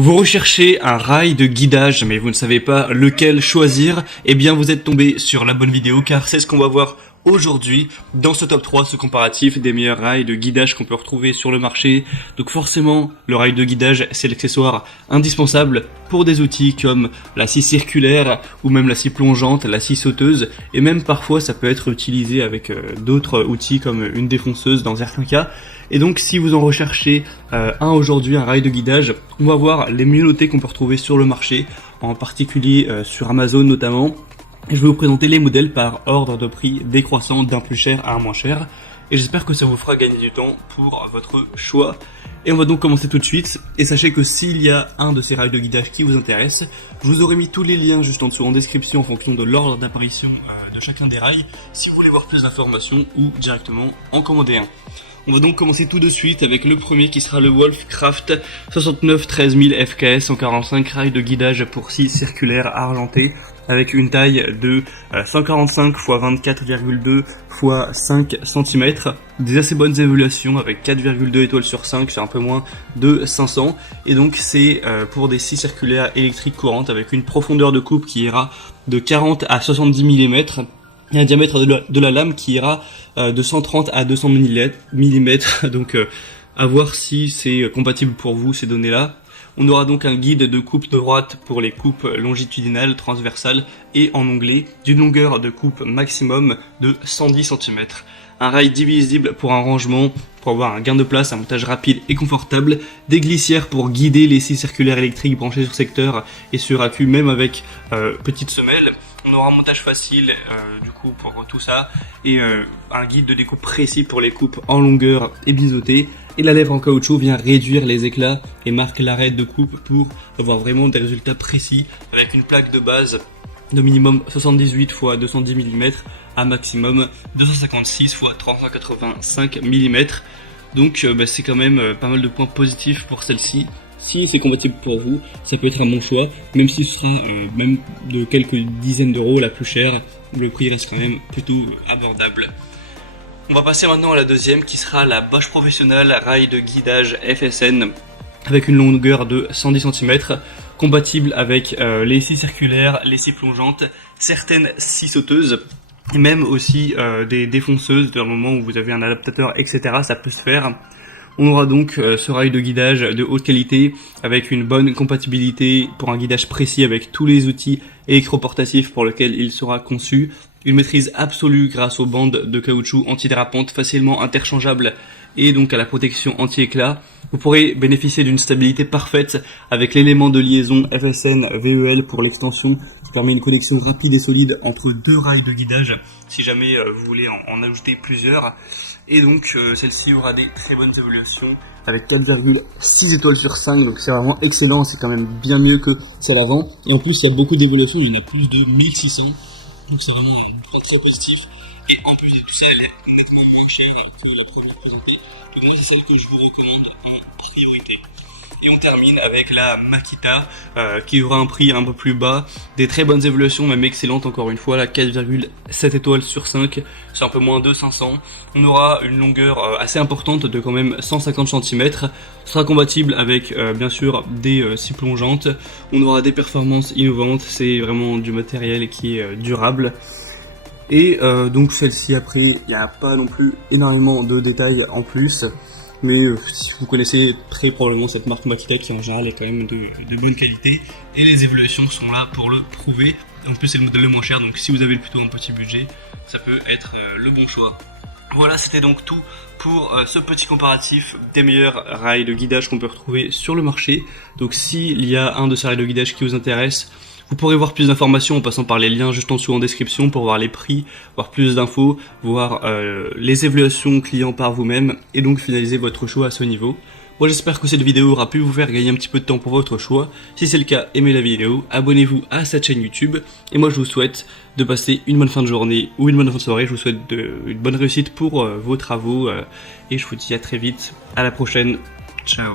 Vous recherchez un rail de guidage mais vous ne savez pas lequel choisir, eh bien vous êtes tombé sur la bonne vidéo car c'est ce qu'on va voir aujourd'hui dans ce top 3, ce comparatif des meilleurs rails de guidage qu'on peut retrouver sur le marché. Donc forcément, le rail de guidage c'est l'accessoire indispensable pour des outils comme la scie circulaire ou même la scie plongeante, la scie sauteuse, et même parfois ça peut être utilisé avec d'autres outils comme une défonceuse dans certains cas. Et donc si vous en recherchez aujourd'hui, un rail de guidage, on va voir les mieux notés qu'on peut retrouver sur le marché, en particulier sur Amazon notamment. Et je vais vous présenter les modèles par ordre de prix décroissant d'un plus cher à un moins cher. Et j'espère que ça vous fera gagner du temps pour votre choix. Et on va donc commencer tout de suite. Et sachez que s'il y a un de ces rails de guidage qui vous intéresse, je vous aurai mis tous les liens juste en dessous en description en fonction de l'ordre d'apparition de chacun des rails, si vous voulez voir plus d'informations ou directement en commander un. On va donc commencer tout de suite avec le premier qui sera le Wolfcraft 69 13000 FKS 145 rail de guidage pour scie circulaire argentée avec une taille de 145 x 24,2 x 5 cm, des assez bonnes évaluations avec 4,2 étoiles sur 5, c'est un peu moins de 500, et donc c'est pour des scies circulaires électriques courantes avec une profondeur de coupe qui ira de 40 à 70 mm, et un diamètre de la lame qui ira de 130 à 200 mm, donc à voir si c'est compatible pour vous ces données-là. On aura donc un guide de coupe droite pour les coupes longitudinales, transversales et en onglet, d'une longueur de coupe maximum de 110 cm. Un rail divisible pour un rangement, pour avoir un gain de place, un montage rapide et confortable, des glissières pour guider les scies circulaires électriques branchées sur secteur et sur accu, même avec petite semelle. On aura un montage facile du coup pour tout ça, et un guide de découpe précis pour les coupes en longueur et biseautées. Et la lèvre en caoutchouc vient réduire les éclats et marque l'arrêt de coupe pour avoir vraiment des résultats précis, avec une plaque de base de minimum 78 x 210 mm à maximum 256 x 385 mm. Donc c'est quand même pas mal de points positifs pour celle-ci. Si c'est compatible pour vous, ça peut être un bon choix, même si ce sera même de quelques dizaines d'euros la plus chère, le prix reste quand même plutôt abordable. On va passer maintenant à la deuxième qui sera la Bosch Professional rail de guidage FSN avec une longueur de 110 cm, compatible avec les scies circulaires, les scies plongeantes, certaines scies sauteuses, et même aussi des défonceuses dans le moment où vous avez un adaptateur, etc. Ça peut se faire. On aura donc ce rail de guidage de haute qualité avec une bonne compatibilité pour un guidage précis avec tous les outils électroportatifs pour lesquels il sera conçu. Une maîtrise absolue grâce aux bandes de caoutchouc antidérapantes facilement interchangeables et donc à la protection anti-éclat. Vous pourrez bénéficier d'une stabilité parfaite avec l'élément de liaison FSN VEL pour l'extension qui permet une connexion rapide et solide entre deux rails de guidage si jamais vous voulez en ajouter plusieurs. Et donc celle-ci aura des très bonnes évaluations avec 4,6 étoiles sur 5, donc c'est vraiment excellent, c'est quand même bien mieux que celle avant. Et en plus il y a beaucoup d'évaluations, il y en a plus de 1600, donc c'est vraiment très très positif. Et en plus de tout ça, elle est nettement moins chère que la première présentée, donc moi c'est celle que je vous recommande en priorité. Et on termine avec la Makita qui aura un prix un peu plus bas, des très bonnes évaluations, même excellentes encore une fois, la 4,7 étoiles sur 5, c'est un peu moins de 500. On aura une longueur assez importante de quand même 150 cm, sera compatible avec bien sûr des scies plongeantes. On aura des performances innovantes, c'est vraiment du matériel qui est durable. Et donc celle-ci, après il n'y a pas non plus énormément de détails en plus. Mais si vous connaissez très probablement cette marque Makita qui en général est quand même de bonne qualité, et les évaluations sont là pour le prouver. En plus c'est le modèle le moins cher, donc si vous avez plutôt un petit budget, ça peut être le bon choix. Voilà, c'était donc tout pour ce petit comparatif des meilleurs rails de guidage qu'on peut retrouver sur le marché. Donc s'il y a un de ces rails de guidage qui vous intéresse, vous pourrez voir plus d'informations en passant par les liens juste en dessous en description pour voir les prix, voir plus d'infos, voir les évaluations clients par vous-même et donc finaliser votre choix à ce niveau. Moi j'espère que cette vidéo aura pu vous faire gagner un petit peu de temps pour votre choix. Si c'est le cas, aimez la vidéo, abonnez-vous à cette chaîne YouTube et moi je vous souhaite de passer une bonne fin de journée ou une bonne fin de soirée. Je vous souhaite une bonne réussite pour vos travaux et je vous dis à très vite, à la prochaine, ciao.